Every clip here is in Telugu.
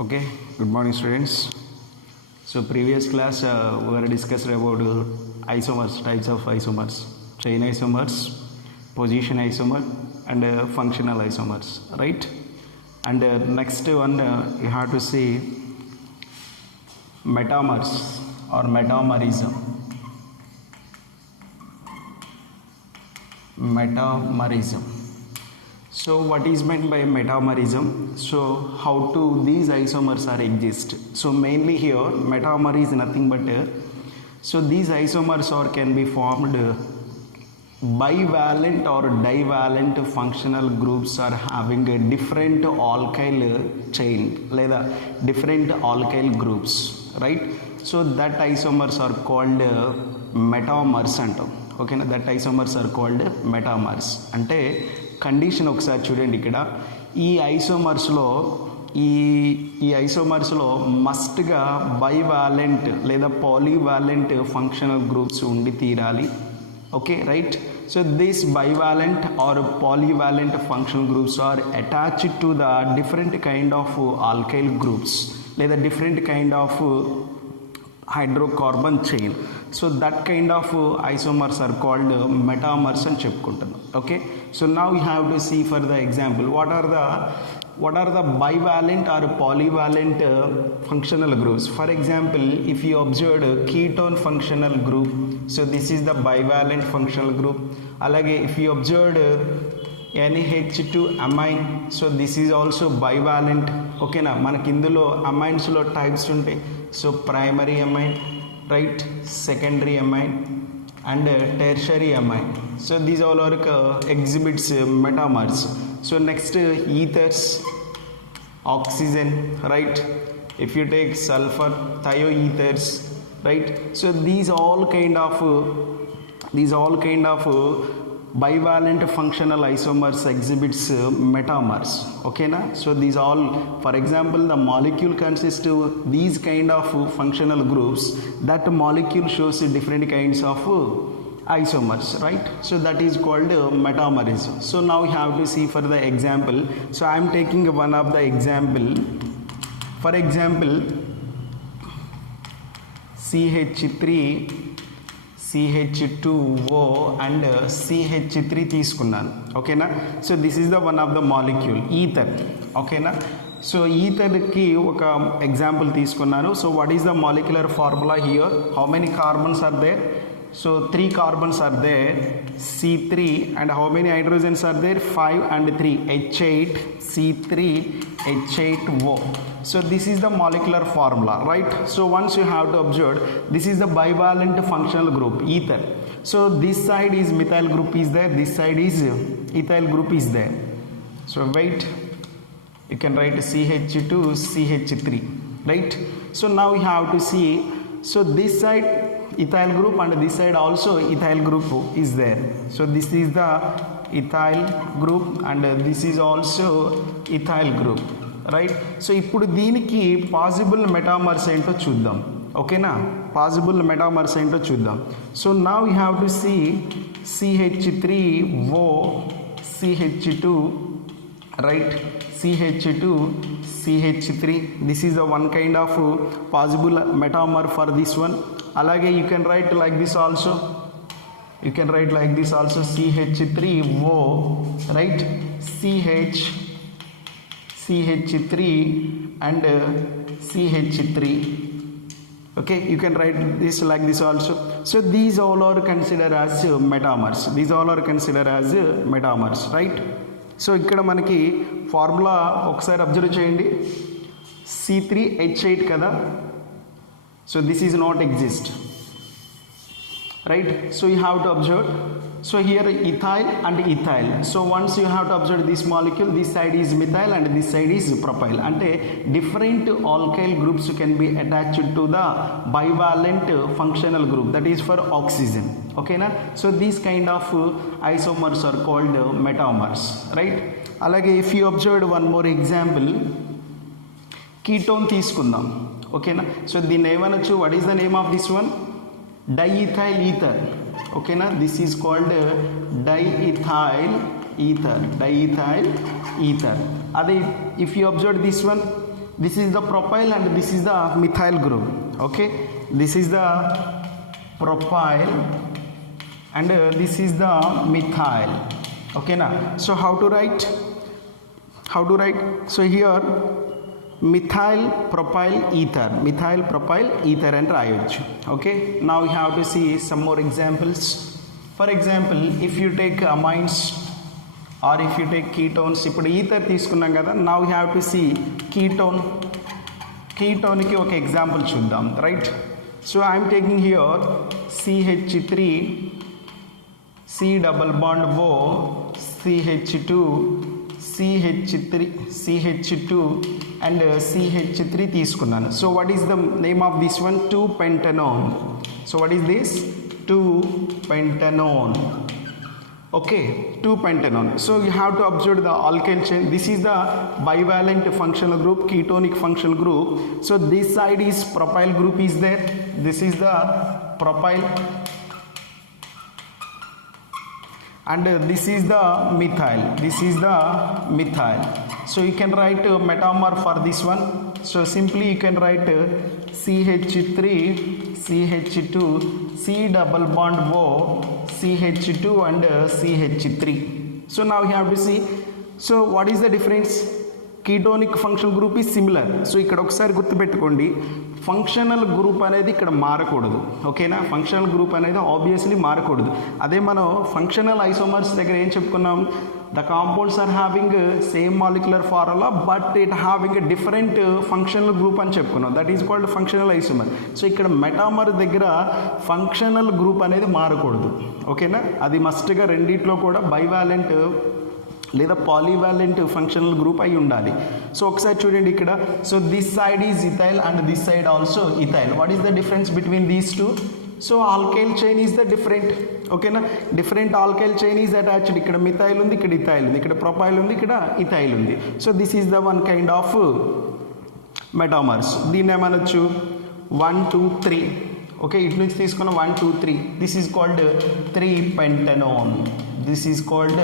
Okay, good morning, students. So, previous class we were discussed about isomers, types of isomers, chain isomers, position isomer, and functional isomers, right? And next one you have to see metamers or metamerism. Metamerism. So what is meant by metamerism? So how to these isomers are exist? So mainly here metamer is nothing but so these isomers or can be formed bivalent or divalent functional groups are having a different alkyl chain లేదా different alkyl groups, right? So that isomers are called metamers అంటాం. ఓకేనా, దట్ ఐసోమర్స్ ఆర్ కాల్డ్ మెటామర్స్. అంటే కండిషన్ ఒకసారి చూడండి, ఇక్కడ ఈ ఐసోమర్స్లో ఈ ఐసోమర్స్లో మస్ట్గా బైవాలెంట్ లేదా పాలీవాలెంట్ ఫంక్షనల్ గ్రూప్స్ ఉండి తీరాలి. Okay, right. So this bivalent or polyvalent functional groups are attached to the different kind of alkyl groups లేదా different kind of hydrocarbon chain. So that kind of isomers are called metamers అని చెప్పుకుంటున్నాం. Okay, so now we have to see for the example what are the bivalent or polyvalent functional groups. For example, if you observed ketone functional group, so this is the bivalent functional group. అలాగే if you observed NH2 amine, so this is also bivalent. ఓకేనా, మనకి ఇందులో అమైన్స్లో టైప్స్ ఉంటాయి. So primary amine, right, secondary amine and tertiary amine. So these all are exhibits metamers. So next ethers, oxygen, right. If you take sulfur, thioethers, right. So these all kind of bivalent functional isomers exhibits metamers. Okay na, so these all, for example, the molecule consists of these kind of functional groups. That molecule shows different kinds of isomers, right. So that is called metamerism. So now we have to see for the example. So I am taking one of the example. For example, CH3, CH2O and CH3 తీసుకున్నాను. ఓకేనా, so this is the one of the molecule ether. ఓకేనా, సో ఈథర్కి ఒక ఎగ్జాంపుల్ తీసుకున్నాను. So what is the molecular formula here? How many carbons are there? So 3 carbons are there, C3, and how many hydrogens are there? 5 and 3, H8, C3, H8O. So this is the molecular formula, right? So once you have to observe, this is the bivalent functional group, ether. So this side is methyl group is there, this side is ethyl group is there. So wait, you can write CH2, CH3, right? So now we have to see, so this side ethyl group and this side also ethyl group is there. So this is the ethyl group and this is also ethyl group, right. So ఇప్పుడు దీనికి పాసిబుల్ మెటామర్స్ ఏంటో చూద్దాం. ఓకేనా, పాసిబుల్ మెటామర్స్ ఏంటో చూద్దాం. So now you have to see CH3O, CH2, right, CH2, CH3. This is the one kind of possible metamer for this one. అలాగే you can write like this also, CH3O, right, CH3 and CH3. Okay, you can write this like this also. So these all are considered as metamers, right. So ఇక్కడ మనకి ఫార్ములా ఒకసారి అబ్జర్వ్ చేయండి. C3H8 కదా, so this is not exist, right. So you have to observe, so here ethyl and ethyl. So once you have to observe this molecule, this side is methyl and this side is propyl. Ante different alkyl groups can be attached to the bivalent functional group, that is for oxygen. Okay na, so these kind of isomers are called metamers, right. Alage if you observe one more example, ketone తీసుకుందాం. ఓకేనా, సో దీన్ని ఏమనొచ్చు, what is the name of this one? Diethyl ether. ఓకేనా, this is called diethyl ether, diethyl ether. If you observe this one, this is the propyl and this is the methyl group. Okay, this is the propyl and this is the methyl. Okay now, so how to write? So here methyl propyl ether and రాయొచ్చు. Okay, now we have to see some more examples. For example, if you take amines or if you take ketones, ఇప్పుడు ఈథర్ తీసుకున్నాం కదా, now we have to see కీటోన్కి ఒక ఎగ్జాంపుల్ చూద్దాం, right? So I'm taking here CH3 C double bond O CH2 CH2 and CH3 తీసుకున్నాను. So what is the name of this one? 2-pentanone. So what is this? 2-pentanone. Okay, 2-pentanone. So you have to observe the alkyl chain. This is the bivalent functional group, ketonic functional group. So this side is propyl group is there. This is the propyl and this is the methyl. So you can write metamer for this one. So simply you can write CH3 CH2 C double bond O CH2 and CH3. So now you have to see, so what is the difference? ketonic functional group is similar. సో ఇక్కడ ఒకసారి గుర్తుపెట్టుకోండి, ఫంక్షనల్ గ్రూప్ అనేది ఇక్కడ మారకూడదు. ఓకేనా, ఫంక్షనల్ గ్రూప్ అనేది ఆబ్వియస్లీ మారకూడదు. అదే మనం ఫంక్షనల్ ఐసోమర్స్ దగ్గర ఏం చెప్పుకున్నాం? The compounds are having same molecular formula but it having a different functional group అని చెప్పుకున్నాం. That is called functional isomer. So ఇక్కడ మెటామర్ దగ్గర ఫంక్షనల్ గ్రూప్ అనేది మారకూడదు. ఓకేనా, అది మస్ట్గా రెండిట్లో కూడా బైవాలెంట్ లేదా పాలీవాలెంట్ ఫంక్షనల్ గ్రూప్ అయి ఉండాలి. సో ఒకసారి చూడండి ఇక్కడ, so this side is ethyl and this side also ethyl. What is the difference between these two? So alkyl chain is the different. ఓకేనా, different alkyl chain is attached. ఇక్కడ మిథైల్ ఉంది, ఇక్కడ ఇథైల్ ఉంది, ఇక్కడ ప్రొపైల్ ఉంది, ఇక్కడ ఇథైల్ ఉంది. So this is the one kind of metamers. దీన్ని ఏమనొచ్చు? 1 2 3. ఓకే, ఇటు నుంచి తీసుకున్న 1 2 3. This is called 3-pentanone. This is called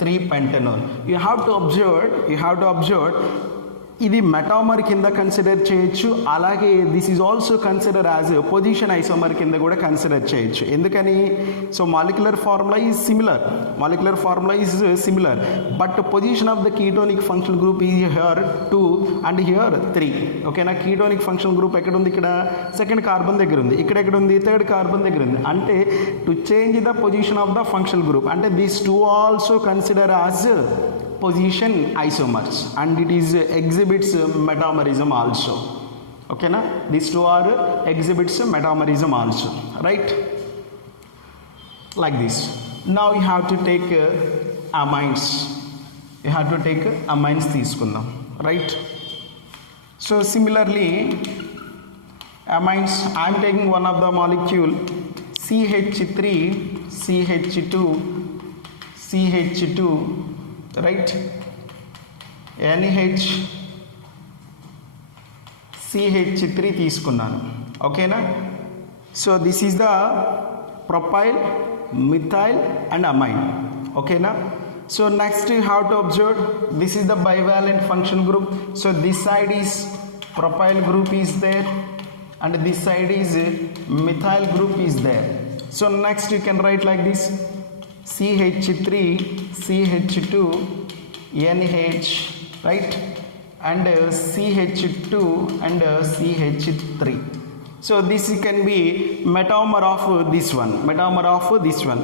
3-pentanone. You have to observe ఇది మెటామర్ కింద కన్సిడర్ చేయొచ్చు, అలాగే this is also consider as position isomer కింద కూడా కన్సిడర్ చేయొచ్చు. ఎందుకని? So molecular formula is similar but position of the ketonic functional group is here 2 and here 3. ఓకేనా, కీటోనిక్ ఫంక్షనల్ గ్రూప్ ఎక్కడ ఉంది? ఇక్కడ సెకండ్ కార్బన్ దగ్గర ఉంది. ఇక్కడ ఎక్కడ ఉంది? థర్డ్ కార్బన్ దగ్గర ఉంది. అంటే to change the position of the functional group, అంటే these two also consider as position isomers and it is exhibits metamerism also. Okay na, these two are exhibits metamerism also, right? Like this. Now you have to take amines. తీసుకుందాం, right? So similarly amines, I am taking one of the molecule CH3 CH2 right, NH CH3 తీసుకున్నాను. ఓకేనా, so this is the propyl, methyl and amine. ఓకేనా, so next you have to observe this is the bivalent function group. So this side is propyl group is there and this side is methyl group is there. So next you can write like this: CH3 CH2 NH, right, and CH2 and CH3. So this can be metamer of this one.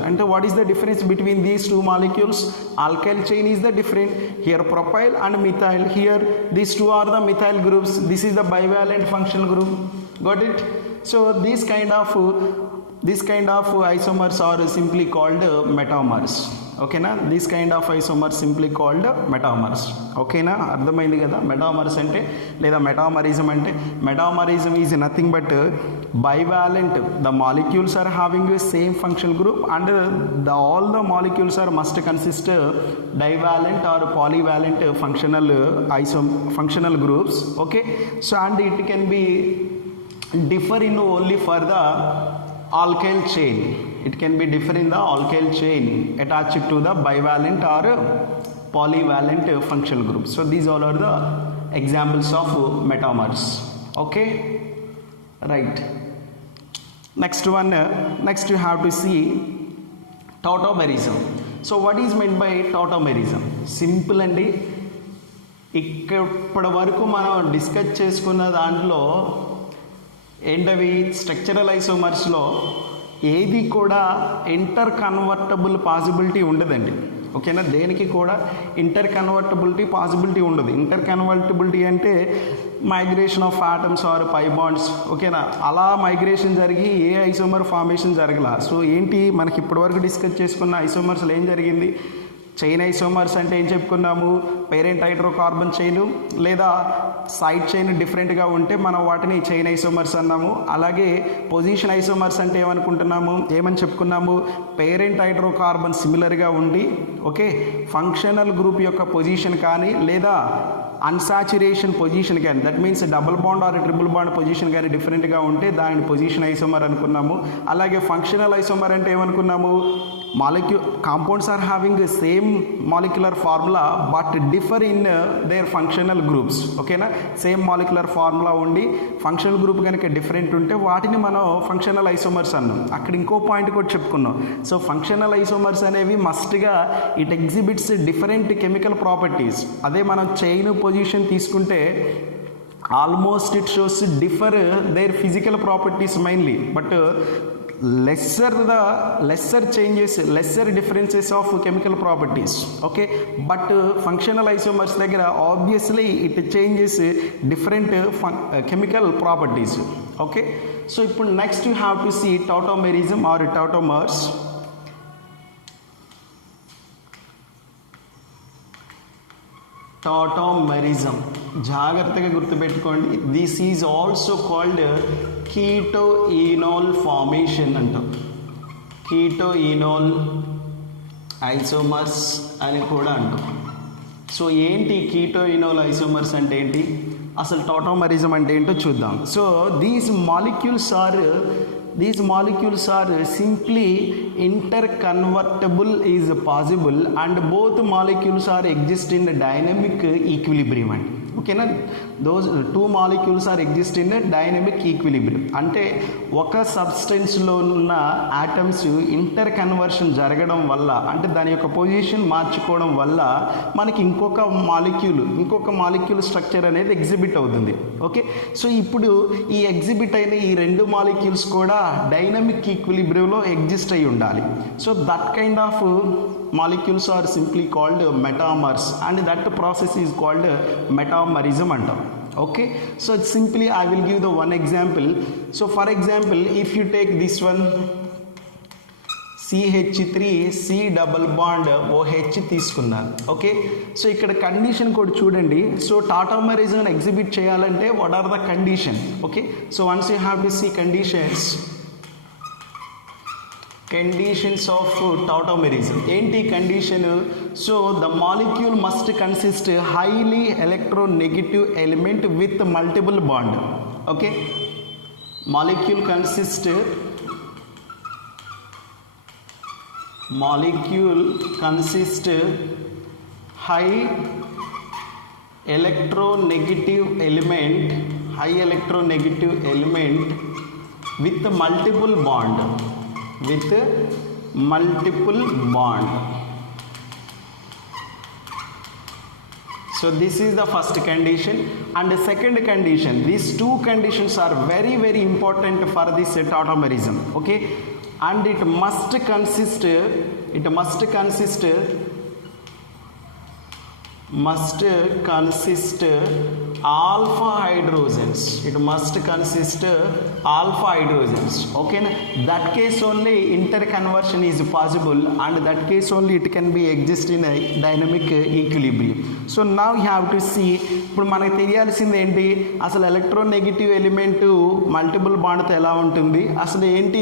And what is the difference between these two molecules? Alkyl chain is the different. Here propyl and methyl, here these two are the methyl groups. This is the bivalent functional group. Got it? So this kind of isomers are simply called metamers. ఓకేనా, this kind of isomer simply called metamers. ఓకేనా, అర్థమైంది కదా? మెటామర్స్ అంటే లేదా మెటామరిజం అంటే, metamerism is nothing but bivalent. The molecules are having the same functional group and all the molecules are must consist divalent or polyvalent functional groups. Okay, so and it can be differ in only for the alkyl chain. It can be differ in the alkyl chain attached to the bivalent or polyvalent functional groups. So these all are the examples of metamers. Okay, right. Next you have to see tautomerism. So what is meant by tautomerism? Simple అండి. ఇప్పటి వరకు మనం డిస్కస్ చేసుకున్న దాంట్లో ఏంటవి, స్ట్రక్చరల్ ఐసోమర్స్లో ఏది కూడా ఇంటర్ కన్వర్టబుల్ పాసిబిలిటీ ఉండదండి. ఓకేనా, దేనికి కూడా ఇంటర్ కన్వర్టబిలిటీ పాసిబిలిటీ ఉండదు. ఇంటర్ కన్వర్టబిలిటీ అంటే migration of atoms or pi bonds. ఓకేనా, అలా మైగ్రేషన్ జరిగి ఏ ఐసోమర్ ఫార్మేషన్ జరగల. సో ఏంటి, మనకి ఇప్పటివరకు డిస్కస్ చేసుకున్న ఐసోమర్స్లో ఏం జరిగింది, చైన్ ఐసోమర్స్ అంటే ఏం చెప్పుకున్నాము, పేరెంట్ హైడ్రోకార్బన్ చైన్ లేదా సైడ్ చైన్ డిఫరెంట్గా ఉంటే మనం వాటిని చైన్ ఐసోమర్స్ అన్నాము. అలాగే పొజిషన్ ఐసోమర్స్ అంటే ఏమని చెప్పుకున్నాము, పేరెంట్ హైడ్రోకార్బన్ సిమిలర్గా ఉండి ఓకే ఫంక్షనల్ గ్రూప్ యొక్క పొజిషన్ కానీ లేదా అన్సాచురేషన్ పొజిషన్ కానీ, that means double bond or triple bond position కానీ డిఫరెంట్గా ఉంటే దానిని పొజిషన్ ఐసోమర్ అనుకున్నాము. అలాగే ఫంక్షనల్ ఐసోమర్ అంటే ఏమనుకున్నాము, compounds are having same molecular formula but differ in their functional groups. ఓకేనా, సేమ్ మాలిక్యులర్ ఫార్ములా ఉండి ఫంక్షనల్ గ్రూప్ కనుక డిఫరెంట్ ఉంటే వాటిని మనం ఫంక్షనల్ ఐసోమర్స్ అన్నాం. అక్కడ ఇంకో పాయింట్ కూడా చెప్పుకున్నాం. సో ఫంక్షనల్ ఐసోమర్స్ అనేవి మస్ట్గా it exhibits different chemical properties. అదే మనం చైన్ పొజిషన్ తీసుకుంటే almost it shows differ their physical properties mainly, but lesser changes, lesser differences of chemical properties. Okay, but functional isomers దగ్గర obviously it changes different chemical properties. Okay, so ఇప్పుడు next you have to see tautomerism or tautomers. Tautomerism జాగ్రత్తగా గుర్తుపెట్టుకోండి. This is also called keto enol formation అంటాం. కీటోఈనోల్ ఐసోమర్స్ అని కూడా అంటాం. సో ఏంటి కీటోఈనోల్ ఐసోమర్స్ అంటే ఏంటి, అసలు టౌటోమరిజం అంటే ఏంటో చూద్దాం. So these molecules are simply interconvertible is possible and both molecules are exist in a dynamic equilibrium. ఓకేనా, those two molecules are exist in dynamic equilibrium. అంటే ఒక సబ్స్టెన్స్లో ఉన్న ఆటమ్స్ ఇంటర్ కన్వర్షన్ జరగడం వల్ల, అంటే దాని యొక్క పొజిషన్ మార్చుకోవడం వల్ల మనకి ఇంకొక మాలిక్యూల్ స్ట్రక్చర్ అనేది ఎగ్జిబిట్ అవుతుంది. ఓకే, సో ఇప్పుడు ఈ ఎగ్జిబిట్ అయిన ఈ రెండు మాలిక్యూల్స్ కూడా డైనమిక్ ఈక్విలిబ్రియంలో ఎగ్జిస్ట్ అయి ఉండాలి. So that kind of molecules are simply called metamers and that process is called metamerism antam. Okay, so simply I will give the one example. So for example, if you take this one CH3 C double bond OH తీసుకున్నారు. ఓకే, సో ఇక్కడ కండిషన్ కూడా చూడండి. సో టాటోమరిజం ఎగ్జిబిట్ చేయాలంటే what are the condition. Okay, so once you have to see conditions of tautomerism. ఏంటి condition, so the molecule must consist highly electronegative element with multiple bond. Okay, molecule consist high electronegative element with multiple bond. So this is the first condition, and the second condition, these two conditions are very very important for this tautomerism. Okay, and it must consist alpha hydrogens. Okay, that case only interconversion is possible, and that case only it can be exist in a dynamic equilibrium. So now you have to see, ఇప్పుడు మనకు తెలియాల్సింది ఏంటి, అసలు ఎలక్ట్రోనెగటివ్ ఎలిమెంట్ మల్టిపుల్ బాండ్తో ఎలా ఉంటుంది, అసలు ఏంటి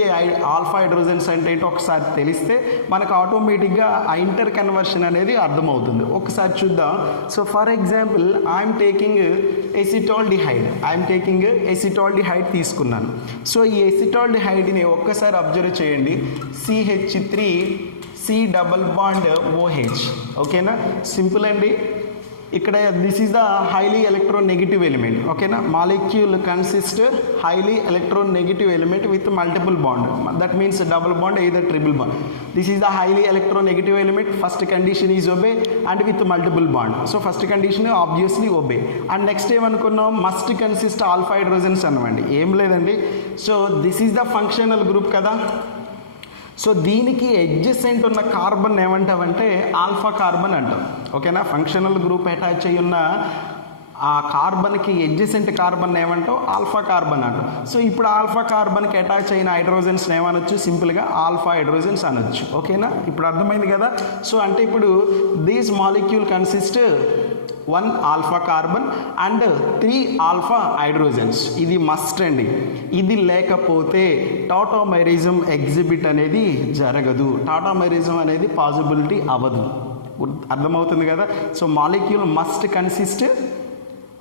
ఆల్ఫా హైడ్రోజన్స్ అంటే ఏంటి ఒకసారి తెలిస్తే మనకు ఆటోమేటిక్గా ఆ ఇంటర్ కన్వర్షన్ అనేది అర్థమవుతుంది. ఒకసారి చూద్దాం. So for example I'm taking acetaldehyde తీసుకున్నాను. సో ఈ ఎసిటాల్డిహైడ్ని ఒక్కసారి అబ్జర్వ్ చేయండి. CH3 C double bond OH. ఓకేనా, సింపుల్ అండి. ఇక్కడ this is the highly electronegative element. ఓకేనా, molecule consist highly electronegative element with multiple bond. That means double bond either triple bond. This is the highly electronegative element. First condition is obey and with multiple bond. So first condition obviously obey. And next ఏమనుకున్నాం, మస్ట్ కన్సిస్ట్ ఆల్ఫా హైడ్రోజన్స్ అనమండి. ఏం లేదండి, so this is the functional group కదా. సో దీనికి ఎడ్జసెంట్ ఉన్న కార్బన్ ఏమంటామంటే ఆల్ఫా కార్బన్ అంటాం. ఓకేనా, ఫంక్షనల్ గ్రూప్ అటాచ్ అయ్యి ఉన్న ఆ కార్బన్కి ఎడ్జసెంట్ కార్బన్ ఏమంటాం, ఆల్ఫా కార్బన్ అంటాం. సో ఇప్పుడు ఆల్ఫా కార్బన్కి అటాచ్ అయిన హైడ్రోజన్స్ ఏమనొచ్చు, సింపుల్గా ఆల్ఫా హైడ్రోజన్స్ అనొచ్చు. ఓకేనా, ఇప్పుడు అర్థమైంది కదా. సో అంటే ఇప్పుడు these molecule consist 1 alpha carbon and 3 alpha hydrogens. ఇది మస్ట్ అండి. ఇది లేకపోతే టాటోమెరిజం ఎగ్జిబిట్ అనేది జరగదు. టాటోమెరిజం అనేది పాసిబిలిటీ అవ్వదు. అర్థమవుతుంది కదా. So molecule must consist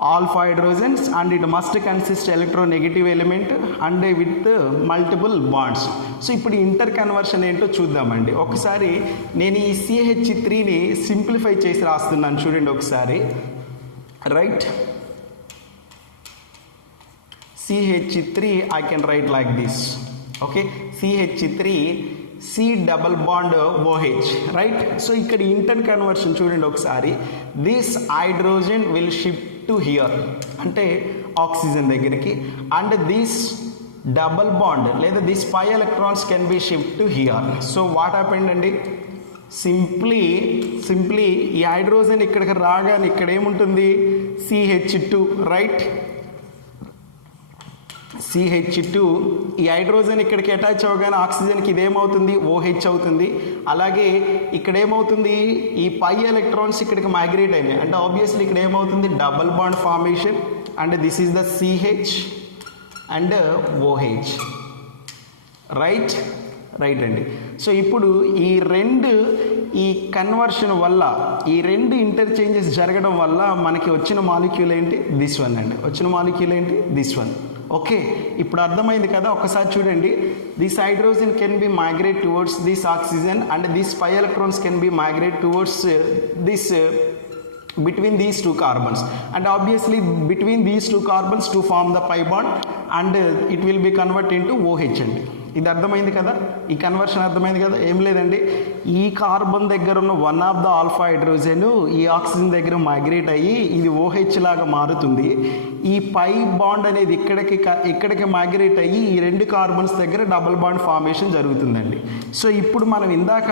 alpha hydrogens and it must consist electronegative element and with multiple bonds. So ఇప్పుడు ఇంటర్ కన్వర్షన్ ఏంటో చూద్దామండి. ఒకసారి నేను ఈ CH3ని సింప్లిఫై చేసి రాస్తున్నాను చూడండి ఒకసారి. Right, CH3 I can write like this. Okay, CH3 C double bond OH, right. So ఇక్కడ ఇంటర్ కన్వర్షన్ చూడండి ఒకసారి. This hydrogen will shift to hear అంటే ఆక్సిజన్ దగ్గరికి, అండ్ దిస్ డబల్ బాండ్ లేదా this 5 electrons can be shift to hear. So what happened అండి, సింప్లీ ఈ హైడ్రోజన్ ఇక్కడికి రాగానే ఇక్కడ ఏముంటుంది, CH2, రైట్. CH2 ఈ హైడ్రోజన్ ఇక్కడికి అటాచ్ అవ్వగానే ఆక్సిజన్కి ఇదేమవుతుంది, OH అవుతుంది. అలాగే ఇక్కడ ఏమవుతుంది, ఈ 5 ఎలక్ట్రాన్స్ ఇక్కడికి మైగ్రేట్ అయినాయి అంటే ఆబ్వియస్లీ ఇక్కడ ఏమవుతుంది, double bond formation and this is the CH and OH, right అండి. సో ఇప్పుడు ఈ కన్వర్షన్ వల్ల ఈ రెండు ఇంటర్చేంజెస్ జరగడం వల్ల మనకి వచ్చిన మాలిక్యూల్ ఏంటి, దిస్ వన్ అండి. వచ్చిన మాలిక్యూల్ ఏంటి, దిస్ వన్. ఓకే, ఇప్పుడు అర్థమైంది కదా. ఒకసారి చూడండి, this hydrogen can be migrate towards this oxygen and this 5 electrons can be migrate towards this between these two carbons, and obviously between these two carbons to form the pi bond and it will be converted into OH అండి. ఇది అర్థమైంది కదా, ఈ కన్వర్షన్ అర్థమైంది కదా. ఏం లేదండి, ఈ కార్బన్ దగ్గర ఉన్న 1 ఆఫ్ ద ఆల్ఫా హైడ్రోజన్ ఈ ఆక్సిజన్ దగ్గర మైగ్రేట్ అయ్యి ఇది OH లాగా మారుతుంది. ఈ పై బాండ్ అనేది ఇక్కడికి మైగ్రేట్ అయ్యి ఈ రెండు కార్బన్స్ దగ్గర డబుల్ బాండ్ ఫార్మేషన్ జరుగుతుందండి. సో ఇప్పుడు మనం ఇందాక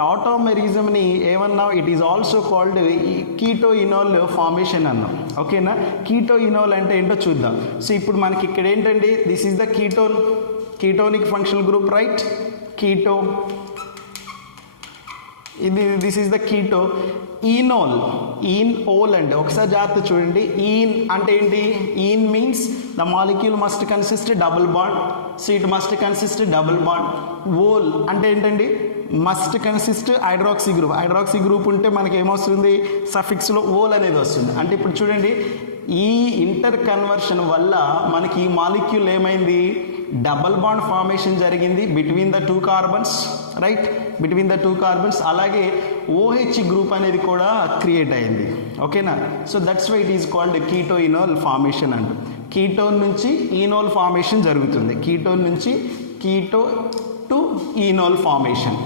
టాటోమెరిజంని ఏమన్నాం, it is also called keto enol formation అన్నాం. ఓకేనా, కీటో ఇనోల్ అంటే ఏంటో చూద్దాం. సో ఇప్పుడు మనకి ఇక్కడ ఏంటండి, this is the ketonic functional group, right. Keto, this is the keto. Enol అంటే ఒకసారి జాగ్రత్త చూడండి. అంటే ఏంటి, means the molecule must consist double bond, so it must consist double bond. Ol అంటే ఏంటండి, మస్ట్ కన్సిస్ట్ హైడ్రాక్సీ గ్రూప్ ఉంటే మనకి ఏమొస్తుంది, సఫిక్స్లో ఓల్ అనేది వస్తుంది. అంటే ఇప్పుడు చూడండి, ఈ ఇంటర్ కన్వర్షన్ వల్ల మనకి ఈ మాలిక్యూల్ ఏమైంది, డబల్ బాండ్ ఫార్మేషన్ జరిగింది between the 2 carbons, right, between the 2 carbons. అలాగే OH గ్రూప్ అనేది కూడా క్రియేట్ అయింది. ఓకేనా, so that's why it is called keto enol formation అంటూ. కీటోన్ నుంచి ఈనోల్ ఫార్మేషన్ జరుగుతుంది. కీటోన్ నుంచి keto to enol formation,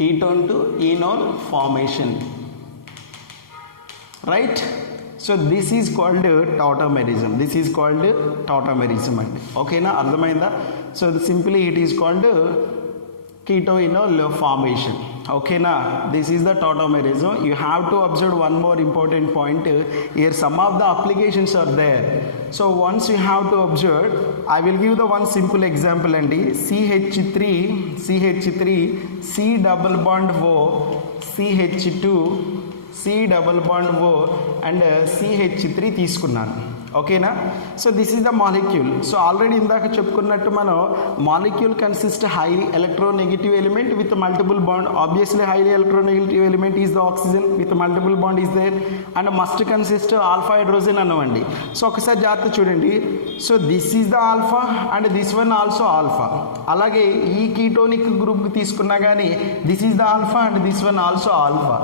ketone to enol formation, right. So this is called tautomerism. అండి. ఓకేనా, అర్థమైందా. So simply it is called keto enol formation. Okay na, this is the tautomerism. You have to observe one more important point here. Some of the applications are there, so once you have to observe, I will give the one simple example and CH3 C double bond O, CH2 C double bond O and CH3 తీసుకున్నాను. ఓకేనా. So this is the molecule. So already ఇందాక చెప్పుకున్నట్టు మనం molecule consist highly electronegative element with multiple bond. Obviously highly electronegative element is the oxygen with multiple bond is there and must consist alpha hydrogen అన్నవండి. సో ఒకసారి జాగ్రత్త చూడండి. So this is the alpha and this one also alpha. అలాగే ఈ కీటోనిక్ గ్రూప్ తీసుకున్నా కానీ this is the alpha and this one also alpha.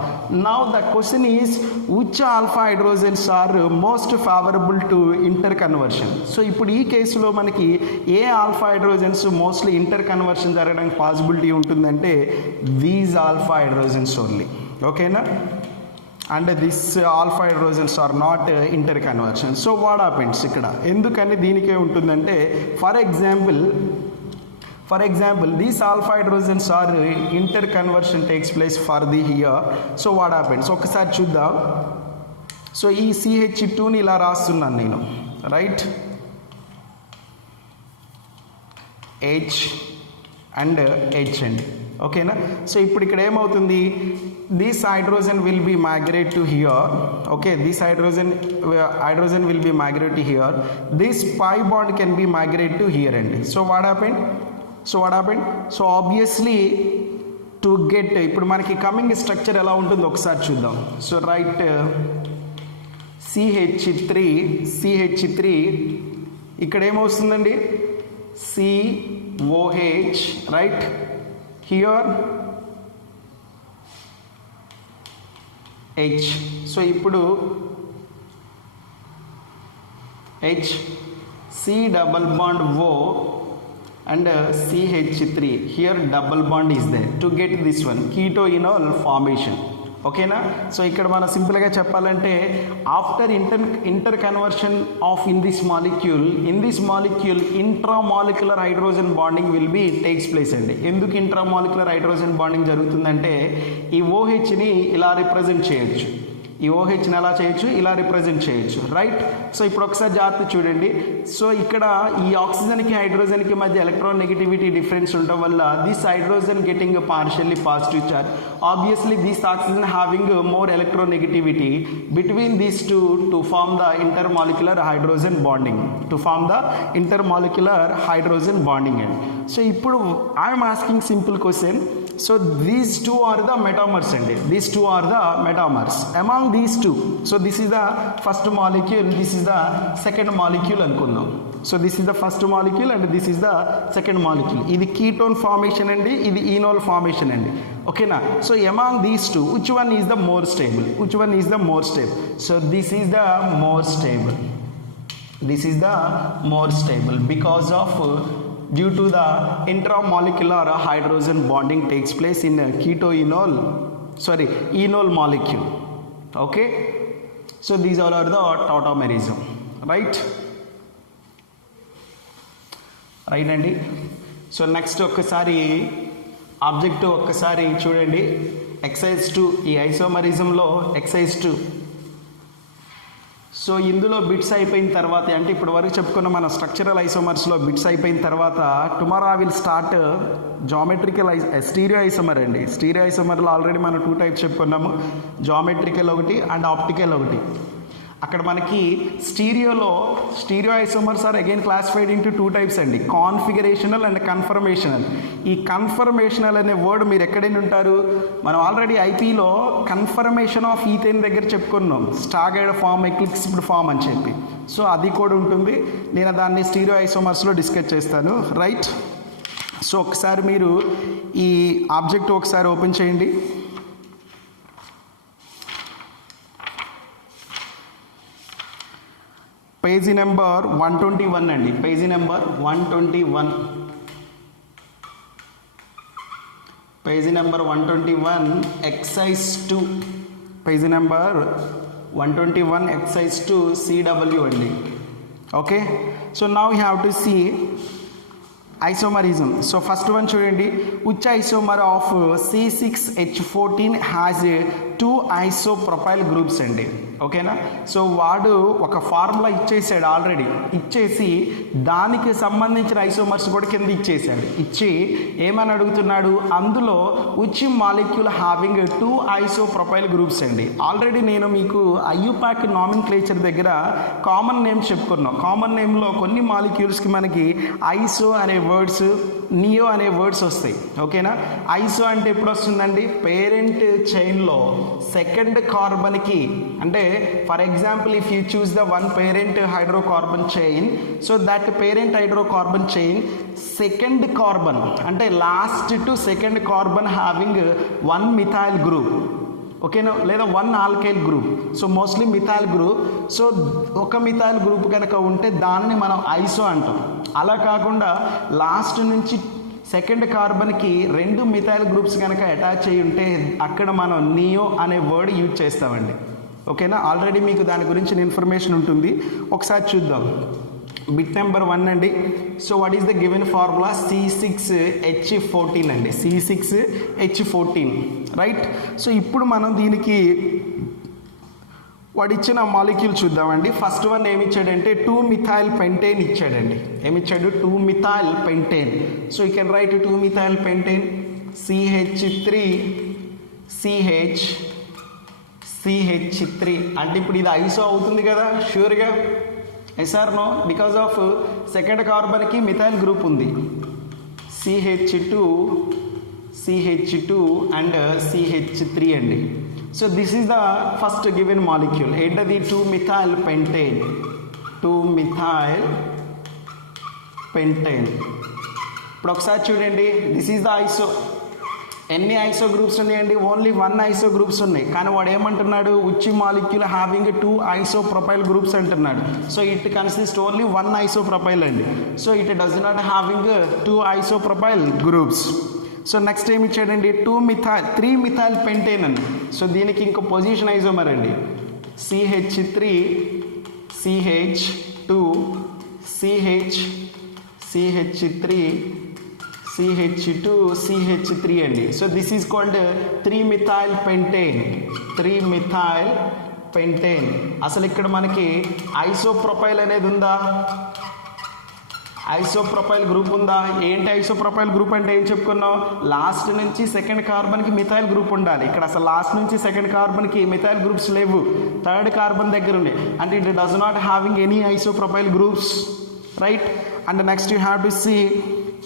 Now the question is which alpha hydrogens are most favourable to interconversion. So ఇప్పుడు ఈ కేసులో మనకి ఏ alpha hydrogens mostly interconversion జరగడానికి పాసిబిలిటీ ఉంటుందంటే దీస్ ఆల్ఫా హైడ్రోజన్స్ ఓన్లీ. ఓకేనా. And this alpha hydrogens are not interconversion. So what happens ఇక్కడ ఎందుకని దీనికే ఉంటుందంటే for example these alpha hydrogens are interconversion takes place for the here. So what happens ఒకసారి చూద్దాం. సో ఈ CH2ని ఇలా రాస్తున్నాను నేను, రైట్, H అండ్ H అండి. ఓకేనా. సో ఇప్పుడు ఇక్కడ ఏమవుతుంది, this hydrogen will be migrate to here. Okay, this hydrogen will be migrate to here. This pi bond can be migrate to here అండి. So what happened, so obviously to get ఇప్పుడు మనకి కమింగ్ స్ట్రక్చర్ ఎలా ఉంటుందో ఒకసారి చూద్దాం. సో రైట్, CH3 ఇక్కడ ఏమవుతుందండి, COH, right, here H. So ఇప్పుడు H, C double bond O and CH3 here double bond is there to get this one ketoenol formation. ఓకేనా. సో ఇక్కడ మనం సింపుల్గా చెప్పాలంటే after inter conversion of in this molecule intramolecular hydrogen bonding will be takes place అండి. ఎందుకు ఇంట్రామాలిక్యులర్ హైడ్రోజన్ బాండింగ్ జరుగుతుందంటే ఈ OHని ఇలా రిప్రజెంట్ చేయొచ్చు, ఈ OHని ఎలా చేయొచ్చు, ఇలా రిప్రజెంట్ చేయొచ్చు, రైట్. సో ఇప్పుడు ఒకసారి జాగ్రత్త చూడండి. సో ఇక్కడ ఈ ఆక్సిజన్కి హైడ్రోజన్కి మధ్య ఎలక్ట్రాన్ నెగిటివిటీ డిఫరెన్స్ ఉండడం వల్ల this hydrogen getting partially positive charge. Obviously this oxygen having more electronegativity between these two to form the intermolecular hydrogen bonding, and so ఇప్పుడు I'm asking simple question. So these two are the metamers అండి, among these two. So this is the first molecule, this is the second molecule అనుకుందాం. So this is the first molecule and this is the second molecule. ఇది ketone formation అండి, ఇది enol formation అండి. ఓకేనా. So among these two which one is the more stable, so this is the more stable because of due to the intramolecular hydrogen bonding takes place in enol molecule. Okay, so these all are the tautomerism, right అండి. సో నెక్స్ట్ ఒక్కసారి ఆబ్జెక్ట్ ఒక్కసారి చూడండి. ఎక్సైజ్ 2 ఈ ఐసోమరిజంలో ఎక్సైజ్ 2. సో ఇందులో బిట్స్ అయిపోయిన తర్వాత అంటే ఇప్పుడు వరకు చెప్పుకున్న మన స్ట్రక్చరల్ ఐసోమర్స్లో బిట్స్ అయిపోయిన తర్వాత tomorrow I will start geometrical stereo isomer అండి. స్టీరియో ఐసోమర్లో ఆల్రెడీ మనం 2 టైప్స్ చెప్పుకున్నాము, జామెట్రికల్ ఒకటి అండ్ ఆప్టికల్ ఒకటి. అక్కడ మనకి stereo isomers are again classified into 2 types అండి, కాన్ఫిగరేషనల్ అండ్ కన్ఫర్మేషనల్. ఈ కన్ఫర్మేషనల్ అనే వర్డ్ మీరు ఎక్కడైనా ఉంటారు, మనం ఆల్రెడీ ఐపీలో కన్ఫర్మేషన్ ఆఫ్ ఈథేన్ దగ్గర చెప్పుకున్నాం, స్టాగర్డ్ ఫామ్, ఎక్లిప్స్డ్ ఫామ్ అని చెప్పి. సో అది కూడా ఉంటుంది, నేను దాన్ని స్టీరియో ఐసోమర్స్లో డిస్కస్ చేస్తాను, రైట్. సో ఒకసారి మీరు ఈ ఆబ్జెక్ట్ ఒకసారి ఓపెన్ చేయండి. పేజీ నెంబర్ 121 అండి, page number 121, exercise 2, page number 121 exercise 2 CW అండి. Okay, so now you have to see isomerism. So first one చూడండి, which isomer of C6H14 has a 2 isopropyl groups అండి. ఓకేనా? సో వాడు ఒక ఫార్ములా ఇచ్చేసాడు ఆల్రెడీ, ఇచ్చేసి దానికి సంబంధించిన ఐసోమర్స్ కూడా కింద ఇచ్చేసాడు. ఇచ్చి ఏమని అడుగుతున్నాడు, అందులో which molecule having 2 isopropyl groups అండి. ఆల్రెడీ నేను మీకు ఐయుపాక్ నామిన్క్లేచర్ దగ్గర కామన్ నేమ్స్ చెప్పుకున్నాం. కామన్ నేమ్లో కొన్ని మాలిక్యూల్స్కి మనకి ఐసో అనే వర్డ్స్, నియో అనే వర్డ్స్ వస్తాయి. ఓకేనా? ఐసో అంటే ఎప్పుడు వస్తుందండి, పేరెంట్ చైన్లో సెకండ్ కార్బన్కి, అంటే for example if you choose the one parent hydrocarbon chain, so that parent hydrocarbon chain second carbon అంటే last to second carbon having 1 methyl group. ఓకేనా? లేదా 1 alkyl group. So mostly methyl group. So ఒక మిథైల్ గ్రూప్ కనుక ఉంటే దానిని మనం ఐసో అంటాం. అలా కాకుండా లాస్ట్ నుంచి సెకండ్ కార్బన్కి 2 మిథైల్ గ్రూప్స్ కనుక అటాచ్ అయ్యి ఉంటే అక్కడ మనం నియో అనే వర్డ్ యూజ్ చేస్తామండి. ఓకేనా? ఆల్రెడీ మీకు దాని గురించిన ఇన్ఫర్మేషన్ ఉంటుంది, ఒకసారి చూద్దాం. బిట్ నెంబర్ 1 అండి. So what is the given formula, C6H14 అండి, C6H14, రైట్? సో ఇప్పుడు మనం దీనికి వాడు ఇచ్చిన మాలిక్యూల్ చూద్దామండి. ఫస్ట్ వన్ ఏమి ఇచ్చాడంటే 2 మిథైల్ పెంటేన్ ఇచ్చాడండి. ఏమిచ్చాడు, 2 methyl pentane. So you can write 2 methyl pentane CH3 అంటే ఇప్పుడు ఇది ఐసో అవుతుంది కదా ష్యూర్గా. Yes or no? Because of second కార్బన్కి మిథైల్ గ్రూప్ ఉంది, CH2 అండ్ CH3 అండి. So this is the first given molecule. ఏంటది, 2 మిథైల్ పెంటేన్. ఇప్పుడు ఒకసారి చూడండి, దిస్ ఈజ్ ద ఐసో. ఎన్ని ఐసో గ్రూప్స్ ఉన్నాయండి, ఓన్లీ 1 ఐసో గ్రూప్స్ ఉన్నాయి. కానీ వాడు ఏమంటున్నాడు, which molecule having 2 isopropyl groups అంటున్నాడు. So it consist only 1 isopropyl అండి. So it does not having 2 isopropyl groups. So next ఏమి ఇచ్చాడండి, 3 మిథైల్ పెంటేన్ అండి. సో దీనికి ఇంకో పొజిషన్ ఐసోమర్ అండి, CH3 CH2 CH3 అండి. So this is called 3 methyl pentane. అసలు ఇక్కడ మనకి ఐసోప్రొపైల్ అనేది ఉందా, ఐసోప్రొపైల్ గ్రూప్ ఉందా? ఏంటి ఐసోప్రొపైల్ గ్రూప్ అంటే ఏం చెప్పుకున్నాం, లాస్ట్ నుంచి సెకండ్ కార్బన్కి మిథైల్ గ్రూప్ ఉండాలి. ఇక్కడ అసలు లాస్ట్ నుంచి సెకండ్ కార్బన్కి మిథైల్ గ్రూప్స్ లేవు, థర్డ్ కార్బన్ దగ్గర ఉన్నాయి. అంటే it does not having any isopropyl groups, right? And next you have to see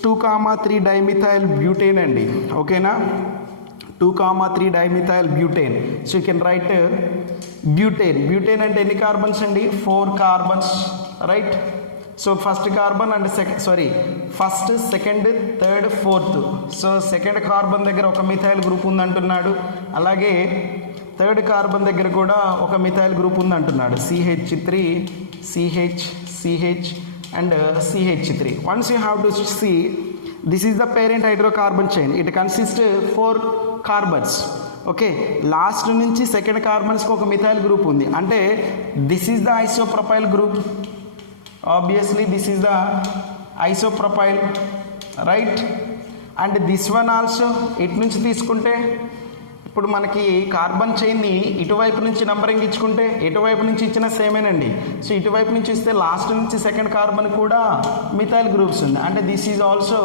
2,3 dimethyl butane అండి. ఓకేనా? 2,3 dimethyl butane. So you can write butane అంటే ఎన్ని కార్బన్స్ అండి, 4 carbons, right? So first carbon and first, second, third, fourth. So second carbon దగ్గర ఒక మిథైల్ గ్రూప్ ఉందంటున్నాడు, అలాగే థర్డ్ కార్బన్ దగ్గర కూడా ఒక మిథైల్ గ్రూప్ ఉందంటున్నాడు, CH3 CH and CH3. Once you have to see, this is the parent hydrocarbon chain. It consists 4 carbons. Okay, last నుంచి సెకండ్ కార్బన్స్కి ఒక మిథైల్ గ్రూప్ ఉంది. అంటే this is the isopropyl group. Obviously this is the isopropyl, right? And this one also ఇటు నుంచి తీసుకుంటే ఇప్పుడు మనకి కార్బన్ చైన్ని ఇటువైపు నుంచి నంబరింగ్ ఇచ్చుకుంటే ఇటువైపు నుంచి ఇచ్చిన సేమేనండి. సో ఇటువైపు నుంచి ఇస్తే లాస్ట్ నుంచి సెకండ్ కార్బన్ కూడా మిథైల్ గ్రూప్స్ ఉంది. అంటే this is also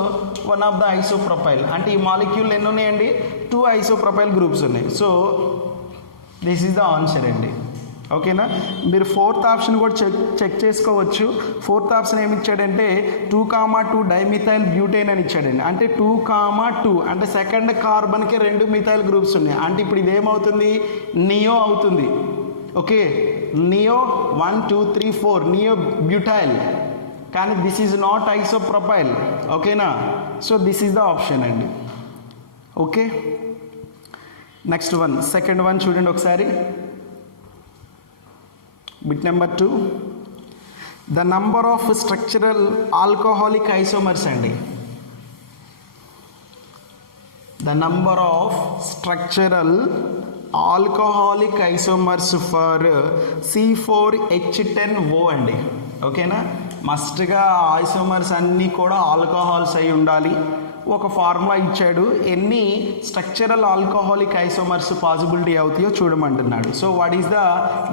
one of the isopropyl. అంటే ఈ మాలిక్యూల్ ఎన్ని ఉన్నాయండి, 2 ఐసోప్రొపైల్ గ్రూప్స్ ఉన్నాయి. So this is the answer అండి. ఓకేనా? మీరు 4th ఆప్షన్ కూడా చెక్ చేసుకోవచ్చు. 4th ఆప్షన్ ఏమి ఇచ్చాడంటే 2,2 డైమిథైల్ బ్యూటేన్ అని ఇచ్చాడండి. అంటే 2,2 అంటే సెకండ్ కార్బన్కి 2 మిథైల్ గ్రూప్స్ ఉన్నాయి. అంటే ఇప్పుడు ఇదేమవుతుంది, నియో అవుతుంది. Okay, neo 1 2 3 4 neo butyl. కానీ దిస్ ఈజ్ నాట్ ఐసోప్రొపైల్. ఓకేనా? So this is the option అండి. Okay, next one, second one చూడండి ఒకసారి. Bit number 2, the number of structural alcoholic isomers అండి. The number of structural alcoholic isomers for C4H10O అండి. ఓకేనా? మస్ట్గా ఐసోమర్స్ అన్నీ కూడా ఆల్కహాల్స్ అయి ఉండాలి. ఒక ఫార్ములా ఇచ్చాడు, ఎన్ని స్ట్రక్చరల్ ఆల్కహాలిక్ ఐసోమర్స్ పాసిబిలిటీ అవుతాయో చూడమంటున్నాడు. So what is the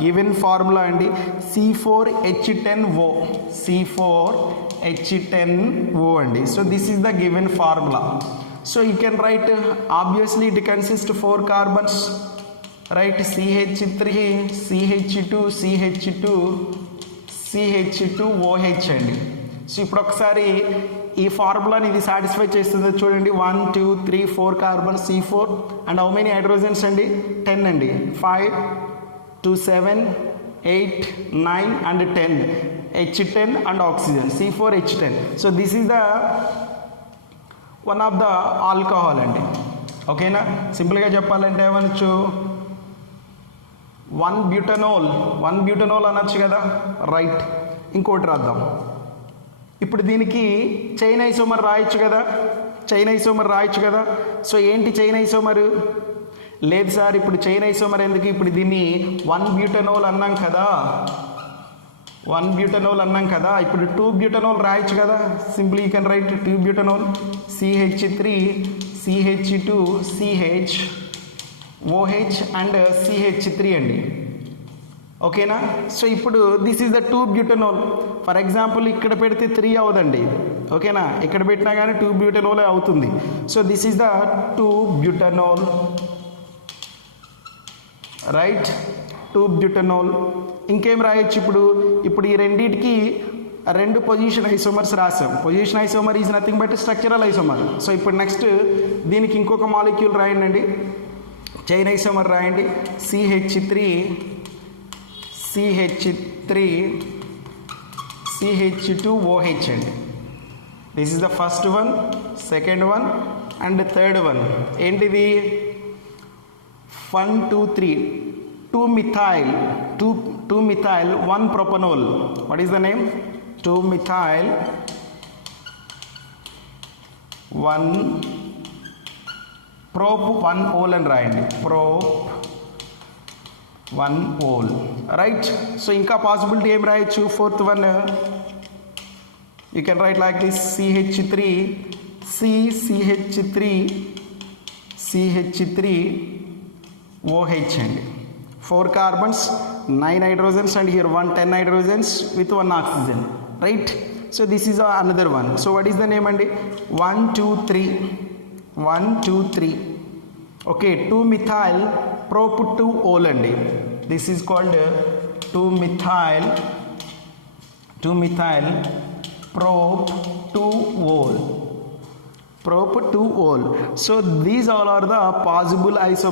given formula అండి? C4H10O, C4H10O అండి. So this is the given formula. So you can write, obviously it consist 4 carbons, right? CH3, CH2, CH2, CH2OH అండి. సో ఇప్పుడు ఒకసారి ఈ ఫార్ములాని ఇది సాటిస్ఫై చేస్తుందో చూడండి. 1 2 3 4 carbon C4 and how many hydrogens అండి? 10 అండి. 5 2 7 8 9 and 10 H10 and oxygen C4H10. So this is the one of the alcohol అండి. ఓకేనా? సింపుల్గా చెప్పాలంటే ఏమనొచ్చు? 1 బ్యూటనోల్ అనొచ్చు కదా, రైట్? ఇంకోటి రాద్దాం. ఇప్పుడు దీనికి చైన్ ఐసోమర్ రాయొచ్చు కదా, సో ఏంటి చైన్ ఐసోమర్? లేదు సార్, ఇప్పుడు చైన్ ఐసోమర్ ఎందుకు? ఇప్పుడు దీన్ని 1 బ్యూటనోల్ అన్నాం కదా, ఇప్పుడు 2 బ్యూటనోల్ రాయొచ్చు కదా. Simple you can write 2 butanol, CH3 CH2 CHOH and CH3 అండి. ఓకేనా? సో ఇప్పుడు this is the 2 butanol. For example ఇక్కడ పెడితే 3 అవదండి. ఓకేనా? ఇక్కడ పెట్టినా కానీ 2 బ్యూటనోలే అవుతుంది. So this is the 2 butanol, right? 2 butanol. ఇంకేం రాయొచ్చు ఇప్పుడు ఈ రెండింటికి 2 పొజిషన్ ఐసోమర్స్ రాసాం. Position isomer is nothing but structural isomer. So ఇప్పుడు నెక్స్ట్ దీనికి ఇంకొక మాలిక్యూల్ రాయండి, చైన్ ఐసోమర్ రాయండి. CH3 CH2OH అండి. This is the first one, second one and third one. ఏంటిది? 1 2 3 2 methyl 1 propanol. What is the name? 2 methyl 1 prop 1 ol అని రాయండి. prop 1 ol, right? సో ఇంకా పాసిబిలిటీ ఏం రాయొచ్చు? Fourth one you can right like this, CH3 CH3OH అండి. 4 carbons, 9 hydrogens and here 10 hydrogens with 1 oxygen, right? So this is another one. So what is the name అండి? 1 2 3 ఓకే. 2 మిథైల్ prop 2 ol అండి. This is called 2 methyl prop 2 ol. So these all are the possible isomers.